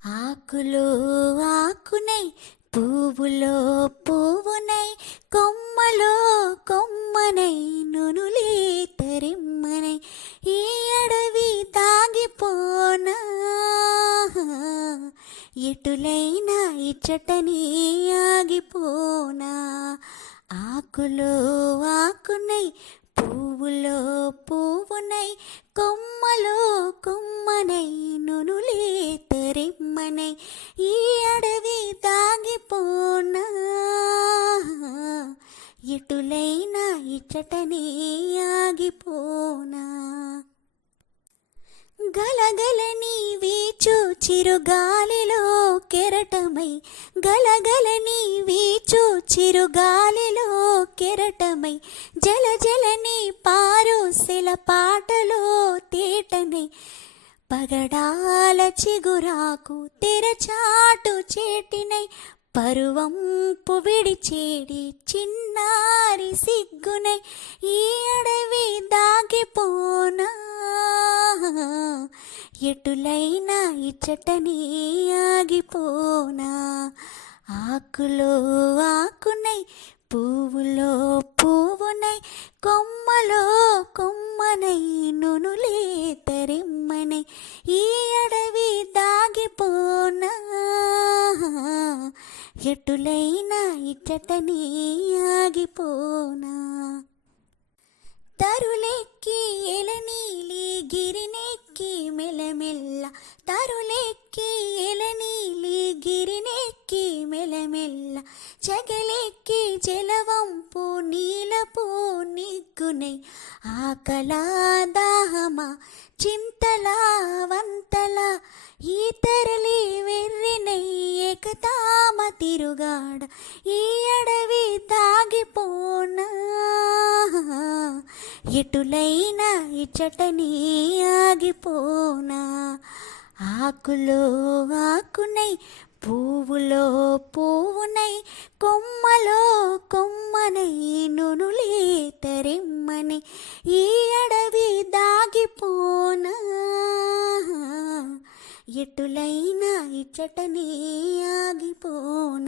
ఆకులో ఆకునై పువ్వులో పువ్వునై కొమ్మలో కొమ్మనై నునులే తరిమ్మనై ఈ అడవి దాగిపోనా ఎటులైనా ఇచ్చటని ఆగిపోనా ఆకులో ఆకునై పువ్వులో పువ్వునై కొమ్మలో కొమ్మనై నునులే తరిమ్మనై ఈ అడవి దాగిపోనా ఎటులైనా ఇచ్చటని ఆగిపోనా గలగలని వీచు చిరుగాలిలో కెరటమై గలగలని వీచు చిరుగాలిలో కెరటమై జలజలని పారుసెల పాటలో తేటనై పగడాల చిగురాకు తెరచాటు చేటినై పరువంపు విడిచేడి చిన్నారి సిగ్గునై ఈ అడవి దాగిపోనా ఎటులైనా ఇచ్చటని ఆగిపోనా ఆకులో ఆకునై పువ్వులో పువ్వునై కొమ్మలో కొమ్మనై నునులే తరిమ్మనై ఈ అడవి దాగిపోనా ఎటులైనా ఇచ్చటని ఆగిపోనా తరులెక్కి ఎలనీలి గిరినెక్కి మెలమెల్ల తరులెక్కి ఎలనీలి గిరినెక్కి మెలమెల్ల చెగలెక్కి జలవంపు నీలపు నిగ్గునై ఆకలా దాహమా చింతలా వంతలా ఈ తరలి వెర్రినై ఏకతామ తిరుగాడ ఈ అడవి దాగిపోనా ఎటులైనా ఇచ్చటని ఆగిపోనా ఆకులో ఆకునై పువ్వులో పువ్వునై కొమ్మలో కొమ్మనై నునులే తరిమ్మని ఈ అడవి దాగిపోనా ఎటులైనా ఇచ్చటని ఆగిపోనా.